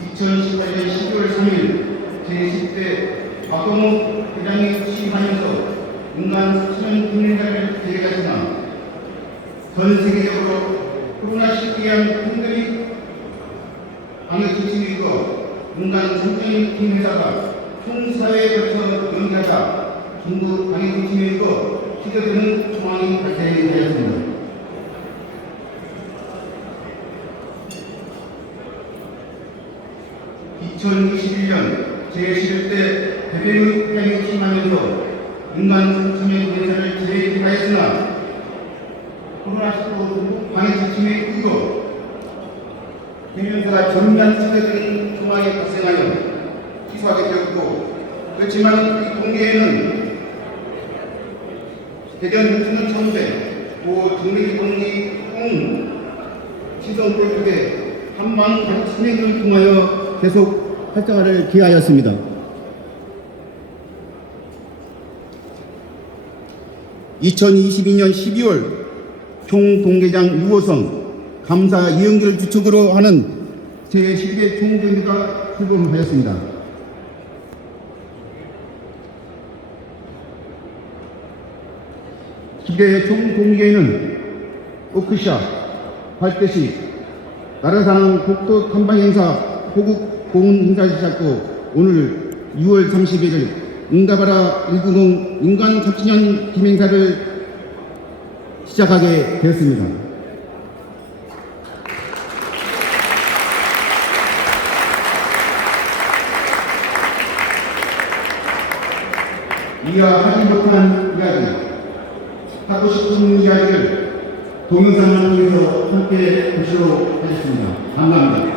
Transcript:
2018년 12월 3일 제10대 박동욱 회장이 취임하면서 인간 수면 국민회를 계획하지만 전 세계적으로 코로나19에 의한 힘들이 방역 지침이 있고 인간 선진 팀회사가 총 사회에 걸쳐 연기하다 중국 방역 지침에 있고 시도되는 발생하였습니다. (2021년) 제11대 대변인 취임하면서 인간 참여 대사를 재개하였으나 코로나19 방역 지침에 의거 해명사가 전면 추가되는 상황이 발생하여 취소하게 되었고 그렇지만 이 공개에는 대전 천대 고 동리동리 홍 시성 골프대 한방 진행을 통하여 계속 활성화를 기하였습니다. (2022년 12월) 총동계장 유호성 감사 이영기를 주축으로 하는 제10회 총회가 출범하였습니다. 기대 총동계에는 워크샵, 발대식, 나라상 국도 탐방 행사, 호국 공훈 행사를 시작고 오늘 6월 31일 응답하라 190 인간 자치년 기행사를 시작하게 되었습니다. 이와 하지 못한 이야기, 하고 싶은 이야기를 동영상을 통해서 함께 보시도록 하겠습니다. 감사합니다.